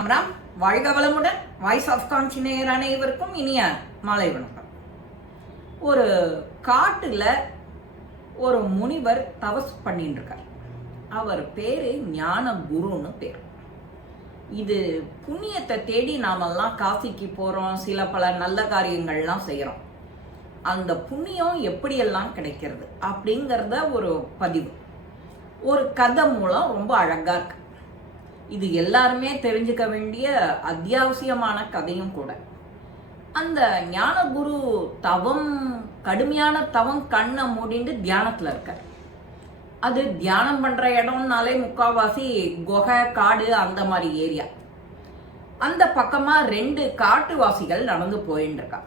ராம் ராம் வாழ்க வளமுடன் voice of கான்சி நேயர் அனைவருக்கும் இனிய மாலை வணக்கம். ஒரு காட்டில் ஒரு முனிவர் தவஸ் பண்ணிட்டு இருக்கார் அவர் பேரு ஞான குருன்னு பேர். இது புண்ணியத்தை தேடி நாமெல்லாம் காசிக்கு போகிறோம் சில பல நல்ல காரியங்கள்லாம் செய்கிறோம் அந்த புண்ணியம் எப்படியெல்லாம் கிடைக்கிறது அப்படிங்கிறத ஒரு பதிவு. ஒரு கதை மூலம் ரொம்ப அழகாக இருக்கு. இது எல்லாருமே தெரிஞ்சுக்க வேண்டிய அத்தியாவசியமான கதையும் கூட. அந்த ஞானகுரு தவம் கடுமையான தவம் கண்ணை மூடிண்டு தியானத்தில் இருக்கார். அது தியானம் பண்ற இடம்னாலே முக்காவாசி குகை காடு அந்த மாதிரி ஏரியா. அந்த பக்கமா ரெண்டு காட்டுவாசிகள் நடந்து போயின்னு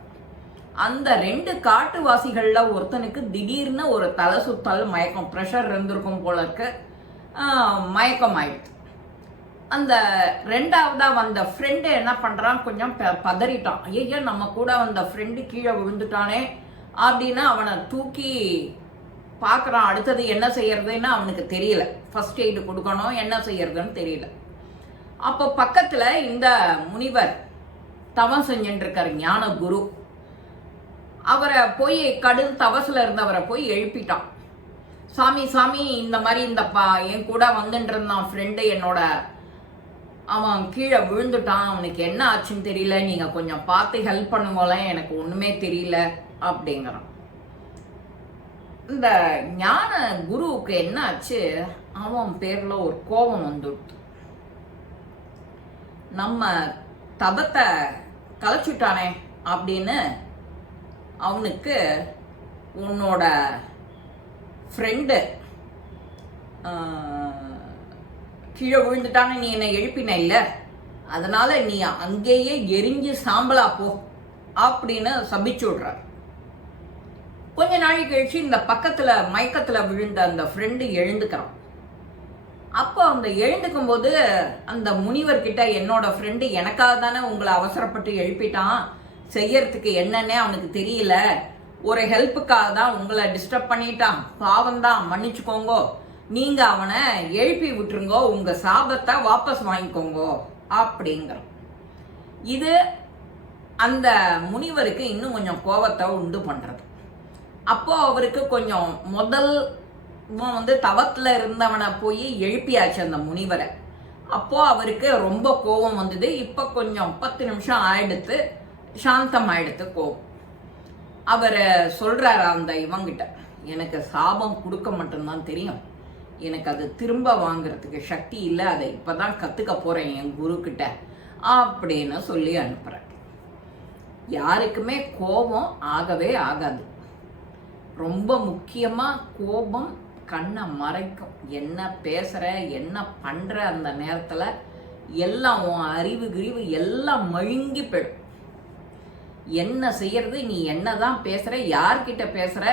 அந்த ரெண்டு காட்டுவாசிகள்ல ஒருத்தனுக்கு திடீர்னு ஒரு தலை சுத்தல் மயக்கம் ப்ரெஷர் இருந்திருக்கும் போல இருக்கு. மயக்கம் ஆயிடுச்சு அந்த ரெண்டாவதா வந்த ஃப்ரெண்டு என்ன பண்றான்? கொஞ்சம் ப- பதறிட்டான். ஐயோ நம்ம கூட வந்த ஃப்ரெண்டு கீழே விழுந்துட்டானே அப்படின்னு அவனை தூக்கி பார்க்குறான். அடுத்தது என்ன செய்யறதுன்னு அவனுக்கு தெரியல. ஃபர்ஸ்ட் எய்டு கொடுக்கணும் என்ன செய்யறதுன்னு தெரியல. அப்போ பக்கத்தில் இந்த முனிவர் தவம் செஞ்சுட்டு ஞான குரு. அவரை போய் கடும் தவசில் இருந்தவரை போய் எழுப்பிட்டான். சாமி சாமி இந்த மாதிரி இந்த பா என் கூட வந்துட்டு இருந்தான் ஃப்ரெண்டு என்னோட அவன் கீழே விழுந்துட்டான். அவனுக்கு என்ன ஆச்சுன்னு தெரியல. நீங்க கொஞ்சம் பார்த்து ஹெல்ப் பண்ணுங்களேன் எனக்கு ஒண்ணுமே தெரியல அப்படிங்கிறான். இந்த ஞான குருவுக்கு என்ன ஆச்சு? அவன் பேர்ல ஒரு கோபம் வந்துடுது. நம்ம தபத்தை கலைச்சுட்டானே அப்படின்னு அவனுக்கு உன்னோட ஃப்ரெண்டு கீழே விழுந்துட்டான்னு நீ என்னை எழுப்பின இல்ல. அதனால நீ அங்கேயே எரிஞ்சு சாம்பலா போ அப்படின்னு சபிச்சு விடுறார். கொஞ்ச நாள் கழிச்சு இந்த பக்கத்துல மயக்கத்துல விழுந்த அந்த ஃப்ரெண்டு எழுந்துக்கிறான். அப்போ அந்த எழுந்துக்கும் போது அந்த முனிவர் கிட்ட என்னோட ஃப்ரெண்டு எனக்காக தானே உங்களை அவசரப்பட்டு எழுப்பிட்டான் செய்யறதுக்கு என்னன்னே அவனுக்கு தெரியல. ஒரு ஹெல்ப்புக்காக தான் உங்களை டிஸ்டர்ப் பண்ணிட்டான். பாவம் தான் மன்னிச்சுக்கோங்க. நீங்க அவனை எழுப்பி விட்டுருங்கோ உங்க சாபத்தை வாபஸ் வாங்கிக்கோங்கோ அப்படிங்கிறோம். இது அந்த முனிவருக்கு இன்னும் கொஞ்சம் கோபத்தை உண்டு பண்றது. அப்போ அவருக்கு கொஞ்சம் முதல் வந்து தவத்துல இருந்தவனை போய் எழுப்பியாச்சு அந்த முனிவரை. அப்போ அவருக்கு ரொம்ப கோபம் வந்தது. இப்ப கொஞ்சம் பத்து நிமிஷம் ஆயிடுத்து சாந்தம் ஆயிடுத்து கோபம். அவர் சொல்றாரு அந்த இவங்கிட்ட எனக்கு சாபம் கொடுக்க மட்டும்தான் தெரியும். எனக்கு அது திரும்ப வாங்குறதுக்கு சக்தி இல்லை அதை இப்பதான் கற்றுக்க போறேன் என் குரு கிட்ட அப்படின்னு சொல்லி அனுப்புறேன். யாருக்குமே கோபம் ஆகவே ஆகாது. ரொம்ப முக்கியமா கோபம் கண்ணை மறைக்கும். என்ன பேசுற என்ன பண்ற அந்த நேரத்துல எல்லாம் உன் அறிவு கிரிவு எல்லாம் மழுங்கி போயிடும். என்ன செய்யறது நீ என்னதான் பேசுற யார்கிட்ட பேசுற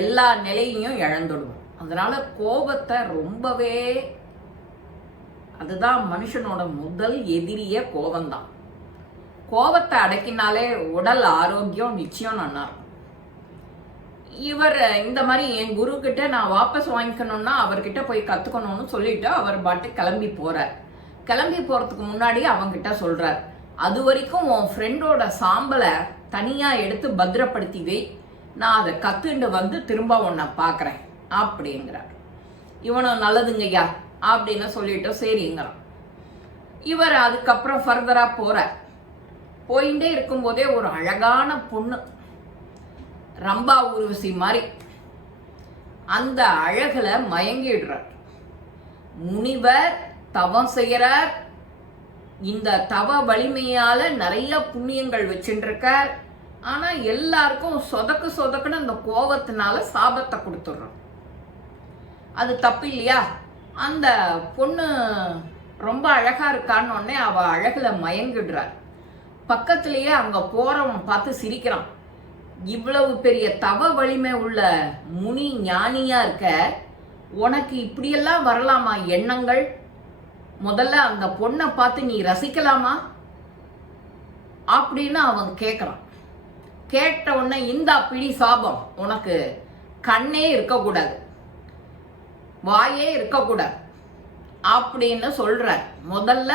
எல்லா நிலையையும் இழந்துடுவோம். அதனால கோபத்தை ரொம்பவே அதுதான் மனுஷனோட முதல் எதிரிய கோபம்தான். கோபத்தை அடக்கினாலே உடல் ஆரோக்கியம் நிச்சயம் நல்லா இருக்கும். இவர் இந்த மாதிரி என் குரு கிட்ட நான் வாபஸ் வாங்கிக்கணும்னா அவர்கிட்ட போய் கத்துக்கணும்னு சொல்லிட்டு அவர் பாட்டு கிளம்பி போறார். கிளம்பி போறதுக்கு முன்னாடி அவங்கிட்ட சொல்றார் அது வரைக்கும் உன் ஃப்ரெண்டோட சாம்பலை தனியா எடுத்து பத்திரப்படுத்தி வை. நான் அதை கத்துண்டு வந்து திரும்ப உன்னை பார்க்குறேன் அப்படிங்கிறார். இவனும் நல்லதுங்கய்யா அப்படின்னு சொல்லிட்டு சரிங்கிறான். இவர் அதுக்கப்புறம் ஃபர்தரா போறார். போயிட்டே இருக்கும்போதே ஒரு அழகான பொண்ணு ரம்பா ஊர்வசி மாதிரி. அந்த அழகில் மயங்கிடுறார். முனிவர் தவம் செய்கிறார் இந்த தவ வலிமையால நிறைய புண்ணியங்கள் வச்சுருக்கார். ஆனால் எல்லாருக்கும் சொதக்கு சொதக்குன்னு அந்த கோபத்தினால சாபத்தை கொடுத்துட்றோம் அது தப்பு இல்லையா? அந்த பொண்ணு ரொம்ப அழகா இருக்கான்னு உடனே அவ அழகுல மயங்கிடுறார் பக்கத்திலேயே அங்க போறவன் பார்த்து சிரிக்கிறான். இவ்வளவு பெரிய தவ வலிமை உள்ள முனி ஞானியா இருக்க உனக்கு இப்படியெல்லாம் வரலாமா எண்ணங்கள்? முதல்ல அந்த பொண்ணை பார்த்து நீ ரசிக்கலாமா? அப்படின்னு அவன் கேட்குறான் கேட்ட உடனே இந்தா பிடி சாபம் உனக்கு கண்ணே இருக்கக்கூடாது. வாயே இருக்கக்கூடாது. அப்படின்னு சொல்றார். முதல்ல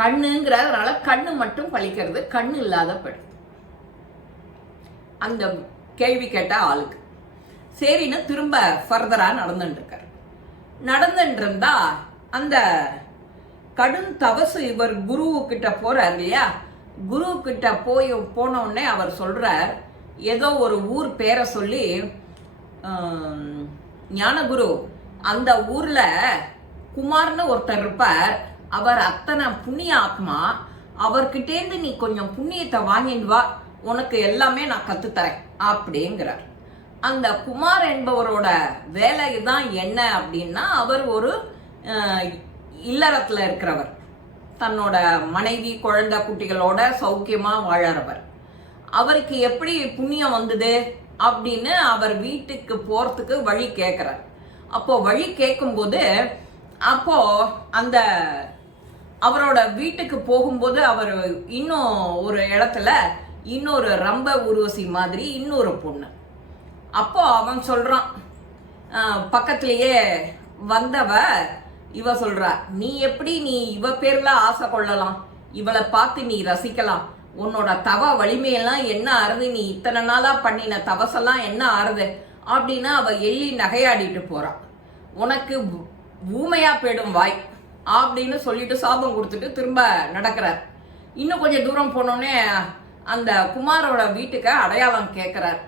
கண்ணுங்கிறதுனால கண்ணு மட்டும் பழிக்கிறது கண்ணு இல்லாத படுது அந்த கேள்வி கேட்ட ஆளுக்கு. சரின்னு திரும்ப ஃபர்தரா நடந்துட்டு நடந்துட்டு இருந்தா அந்த கடும் தவசு இவர் குருவுக்கிட்ட போறார் இல்லையா? குரு போய் போனவுடனே அவர் சொல்றார் ஏதோ ஒரு ஊர் பேரை சொல்லி ஞானகுரு அந்த ஊர்ல குமார்னு ஒருத்தர் இருப்பார். அவர் அத்தனை புண்ணிய ஆத்மா அவர்கிட்டேருந்து நீ கொஞ்சம் புண்ணியத்தை வாங்கிட்டு வா உனக்கு எல்லாமே நான் கத்துத்தரேன் அப்படிங்கிறார். அந்த குமார் என்பவரோட வேலை தான் என்ன அப்படின்னா அவர் ஒரு இல்லறத்தில் இல்லறத்துல இருக்கிறவர். தன்னோட மனைவி குழந்தை குட்டிகளோட சௌக்கியமா வாழறவர். அவருக்கு எப்படி புண்ணியம் வந்தது அப்படின்னு அவர் வீட்டுக்கு போறதுக்கு வழி கேட்கிறார் அப்போ வழி கேட்கும்போது அப்போ அந்த அவரோட வீட்டுக்கு போகும்போது அவர் இன்னும் ஒரு இடத்துல இன்னொரு ரம்ப உருவசி மாதிரி இன்னொரு பொண்ணு. அப்போ அவன் சொல்றான் பக்கத்திலேயே வந்தவ இவ சொல்றா நீ எப்படி நீ இவ பேர்ல ஆசை கொள்ளலாம்? இவளை பார்த்து நீ ரசிக்கலாம். உன்னோட தவ வலிமையெல்லாம் என்ன ஆறுது? நீ இத்தனை நாளா பண்ணின தவசெல்லாம் என்ன ஆறுது? அப்படின்னு அவ எள்ளி நகையாடிட்டு போறான் உனக்கு ஊமையாக ஊமையா போயிடும் வாய் அப்படின்னு சொல்லிட்டு சாபம் கொடுத்துட்டு திரும்ப நடக்கிறார். இன்னும் கொஞ்சம் தூரம் போனோடனே அந்த குமாரோட வீட்டுக்கு அடையாளம் கேட்குறார்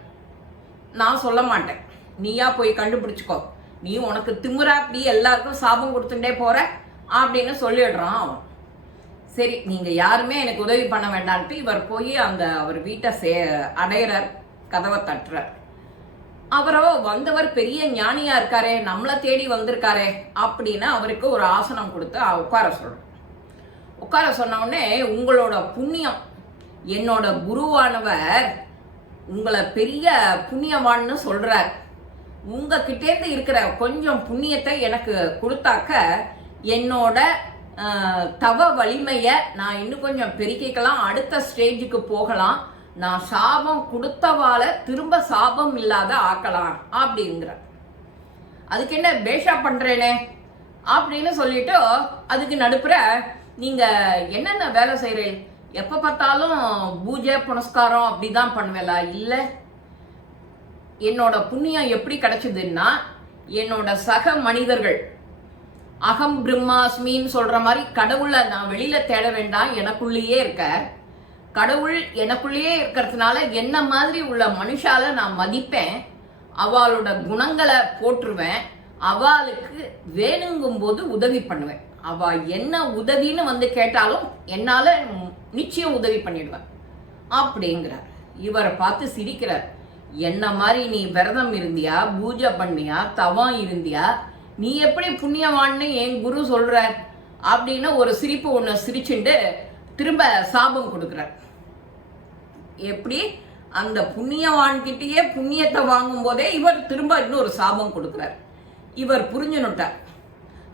நான் சொல்ல மாட்டேன். நீயா போய் கண்டுபிடிச்சிக்கோ. நீ உனக்கு திமுறா அப்படி எல்லாருக்கும் சாபம் கொடுத்துட்டே போற அப்படின்னு சொல்லிடுறான் அவன். சரி நீங்கள் யாருமே எனக்கு உதவி பண்ண வேண்டான்ட்டு இவர் போய் அந்த அவர் வீட்டை சே அடையிறார் கதவை தட்டுறார். அவரோ வந்தவர் பெரிய ஞானியா இருக்காரே நம்மளை தேடி வந்திருக்காரே அப்படின்னு அவருக்கு ஒரு ஆசனம் கொடுத்து உட்கார சொல்றோம் உட்கார சொன்ன உடனே உங்களோட புண்ணியம் என்னோட குருவானவர் உங்களை பெரிய புண்ணியவான்னு சொல்றார். உங்ககிட்டேருந்து இருக்கிற கொஞ்சம் புண்ணியத்தை எனக்கு கொடுத்தாக்க என்னோட தவ வலிமையை நான் இன்னும் கொஞ்சம் பெருக்கிக்கலாம் அடுத்த ஸ்டேஜுக்கு போகலாம். நான் சாபம் கொடுத்தவால திரும்ப சாபம் இல்லாத ஆக்கலாம் அப்படிங்கிற அதுக்கு என்ன பேஷா பண்றேனே? அப்படின்னு சொல்லிட்டு அதுக்கு நடுப்புற நீங்க என்னென்ன வேலை செய்றீங்க? எப்ப பார்த்தாலும் பூஜை புனஸ்காரம் அப்படிதான் பண்ணுவேலா? இல்ல. என்னோட புண்ணியம் எப்படி கிடைச்சதுன்னா என்னோட சக மனிதர்கள் அகம் பிரம்மாஸ்மின்னு சொல்ற மாதிரி கடவுளை நான் வெளியில தேட வேண்டாம் எனக்குள்ளேயே இருக்க கடவுள் எனக்குள்ளேயே இருக்கிறதுனால என்ன மாதிரி உள்ள மனுஷால நான் மதிப்பேன் அவளோட குணங்களை போற்றுவேன் அவளுக்கு வேணுங்கும் போது உதவி பண்ணுவேன். அவ என்ன உதவின்னு வந்து கேட்டாலும் என்னால நிச்சயம் உதவி பண்ணிடுவேன். அப்படிங்கிறார். இவரை பார்த்து சிரிக்கிறார். என்ன மாதிரி நீ விரதம் இருந்தியா பூஜை பண்ணியா தவம் இருந்தியா நீ எப்படி புண்ணியவான்னு என் குரு சொல்ற அப்படின்னு ஒரு சிரிப்பு ஒன்று சிரிச்சுட்டு திரும்ப சாபம் கொடுக்குறார். எப்படி? அந்த புண்ணியவான்கிட்டயே புண்ணியத்தை வாங்கும் போதே இவர் திரும்ப இன்னொரு சாபம் கொடுக்குறார். இவர் புரிஞ்சுனுட்டார்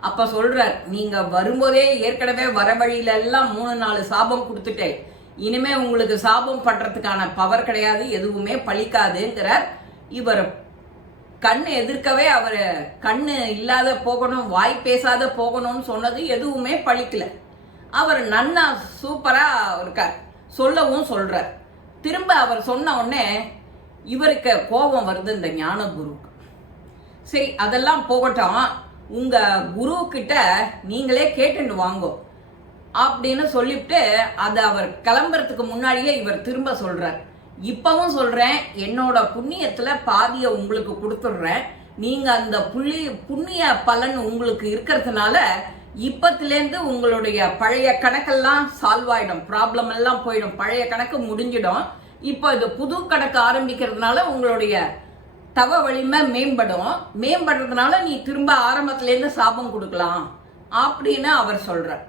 அப்ப சொல்றார் நீங்க வரும்போதே ஏற்கனவே வர வழியில எல்லாம் மூணு நாலு சாபம் கொடுத்துட்டேன். இனிமே உங்களுக்கு சாபம் பண்றதுக்கான பவர் கிடையாது எதுவுமே பழிக்காதுங்கிறார். இவர் கண்ணு எதிர்க்கவே அவர் கண்ணு இல்லாத போகணும் வாய் பேசாத போகணும்னு சொன்னது எதுவுமே பழிக்கல. அவர் நன்னா சூப்பரா இருக்கார். சொல்லவும் சொல்றார். திரும்ப அவர் சொன்ன உடனே இவருக்கு கோபம் வருது இந்த ஞான குருக்கு. சரி அதெல்லாம் போகட்டும். உங்க குரு கிட்ட நீங்களே கேட்டுட்டு வாங்கோ அப்படின்னு சொல்லிவிட்டு அதை அவர் கிளம்புறதுக்கு முன்னாடியே இவர் திரும்ப சொல்றார். இப்பவும் சொல்றேன் என்னோட புண்ணியத்துல பாதியை உங்களுக்கு கொடுத்துடுறேன். நீங்க அந்த புள்ளி புண்ணிய பலன் உங்களுக்கு இருக்கிறதுனால இப்பத்திலேருந்து உங்களுடைய பழைய கணக்கெல்லாம் சால்வ் ஆயிடும். ப்ராப்ளம் எல்லாம் போயிடும். பழைய கணக்கு முடிஞ்சிடும். இப்போ இது புது கணக்கு ஆரம்பிக்கிறதுனால உங்களுடைய தவ வலிமை மேம்படும். மேம்படுறதுனால நீ திரும்ப ஆரம்பத்துலேருந்து சாபம் கொடுக்கலாம் அப்படின்னு அவர் சொல்றார்.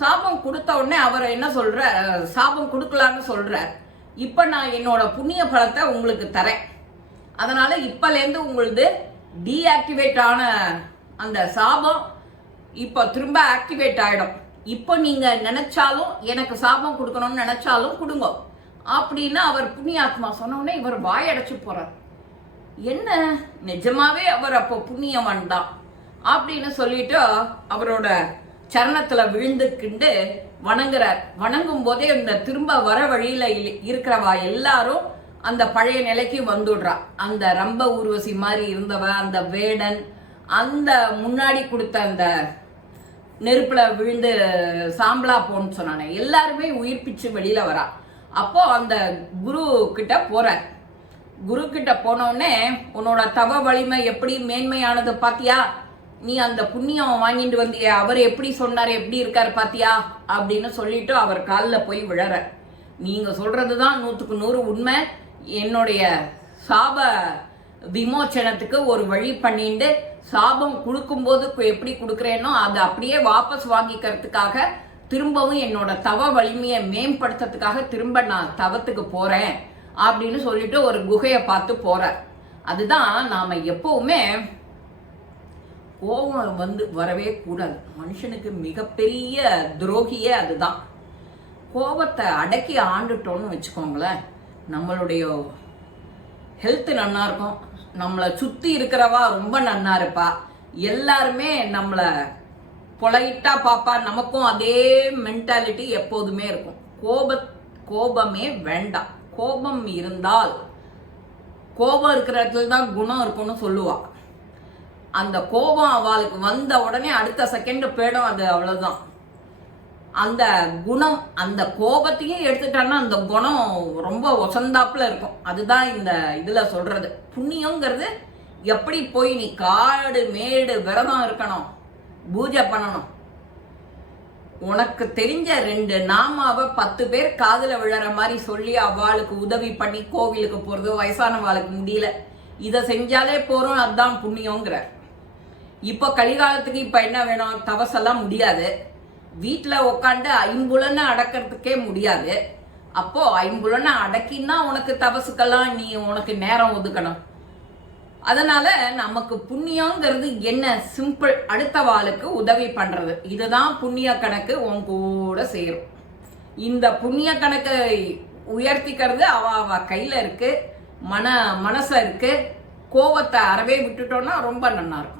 சாபம் கொடுத்த உடனே அவர் என்ன சொல்ற சாபம் கொடுக்கலான்னு சொல்றார். இப்ப நான் என்னோட புண்ணிய பலத்தை உங்களுக்கு தரேன். அதனால இப்பலேருந்து உங்களுது டீஆக்டிவேட் ஆன அந்த சாபம் இப்போ திரும்ப ஆக்டிவேட் ஆகிடும் இப்போ நீங்கள் நினைச்சாலும் எனக்கு சாபம் கொடுக்கணும்னு நினைச்சாலும் கொடுங்க. அப்படின்னு அவர் புண்ணியாத்மா சொன்னோடனே இவர் வாயடைச்சு போகிறார் என்ன? நிஜமாவே அவர் அப்போ புண்ணியவன் தான். அப்படின்னு சொல்லிட்டு அவரோட சரணத்தில் விழுந்துக்கிண்டு வணங்குறார். வணங்கும் போதே இந்த திரும்ப வர வழியில் இருக்கிறவா எல்லாரும் அந்த பழைய நிலைக்கு வந்துடுறா. அந்த ரம்ப ஊர்வசி மாதிரி இருந்தவ அந்த வேடன் அந்த முன்னாடி கொடுத்த அந்த நெருப்புல விழுந்து சாம்பலா போன்னு சொன்னானே. எல்லாருமே உயிர்ப்பிச்சு வெளியில வரா. அப்போ அந்த குரு கிட்ட போற குரு கிட்ட போனோடனே உன்னோட தவ வலிமை எப்படி மேன்மையானது பாத்தியா? நீ அந்த புண்ணியம் வாங்கிட்டு வந்திய. அவர் எப்படி சொன்னார்? எப்படி இருக்காரு பாத்தியா? அப்படின்னு சொல்லிட்டு அவர் காலில் போய் விழற நீங்க சொல்றதுதான் நூற்றுக்கு நூறு உண்மை. என்னுடைய சாப விமோச்சனத்துக்கு ஒரு வழி பண்ணிட்டு சாபம் கொடுக்கும்போது போது எப்படி கொடுக்குறேனோ அதை அப்படியே வாபஸ் வாங்கிக்கிறதுக்காக திரும்பவும் என்னோட தவ வலிமையை மேம்படுத்துறதுக்காக திரும்ப நான் தவத்துக்கு போறேன் அப்படின்னு சொல்லிட்டு ஒரு குகையை பார்த்து போறார். அதுதான் நாம எப்பவுமே கோபம் வந்து வரவே கூடாது. மனுஷனுக்கு மிகப்பெரிய துரோகியே அதுதான். கோபத்தை அடக்கி ஆண்டுட்டோம்னு வச்சுக்கோங்களேன். நம்மளுடைய ஹெல்த் நன்னா இருக்கும். நம்மளை சுற்றி இருக்கிறவா ரொம்ப நன்னா இருப்பா. எல்லாருமே நம்மளை பொலைட்டாக பார்ப்பா நமக்கும் அதே மென்டாலிட்டி எப்போதுமே இருக்கும். கோப கோபமே வேண்டாம். கோபம் இருந்தால் கோபம் இருக்கிற இடத்துல தான் குணம் இருக்கும்னு சொல்லுவாள் அந்த கோபம் அவளுக்கு வந்த உடனே அடுத்த செகண்ட் போயிடும் அது அவ்வளோதான் அந்த குணம் அந்த கோபத்தையும் எடுத்துட்டான்னா அந்த குணம் ரொம்ப ஒசந்தாப்புல இருக்கும். அதுதான் இந்த இதுல சொல்றது. புண்ணியங்கிறது எப்படி போய் நீ காடு மேடு விரதம் இருக்கணும் பூஜை பண்ணணும். உனக்கு தெரிஞ்ச ரெண்டு நாமாவை பத்து பேர் காதுல விழற மாதிரி சொல்லி அவளுக்கு உதவி பண்ணி கோவிலுக்கு போறது வயசானவாளுக்கு முடியல. இதை செஞ்சாலே போறோம் அதுதான் புண்ணியங்கிறார். இப்போ கலிகாலத்துக்கு இப்போ என்ன வேணும்? தவசெல்லாம் முடியாது. வீட்டில் உட்காந்து ஐம்புலனை அடக்கிறதுக்கே முடியாது. அப்போ ஐம்புலனை அடக்கின்னா உனக்கு தபசுக்கெல்லாம் நீ உனக்கு நேரம் ஒதுக்கணும். அதனால நமக்கு புண்ணியங்கிறது என்ன? சிம்பிள் அடுத்த வாளுக்கு உதவி பண்றது. இதுதான் புண்ணிய கணக்கு உன் கூட சேரும். இந்த புண்ணிய கணக்கை உயர்த்திக்கிறது அவ அவ கையில இருக்கு. மன மனசை இருக்கு. கோவத்தை அறவே விட்டுட்டோம்னா ரொம்ப நல்லா இருக்கும்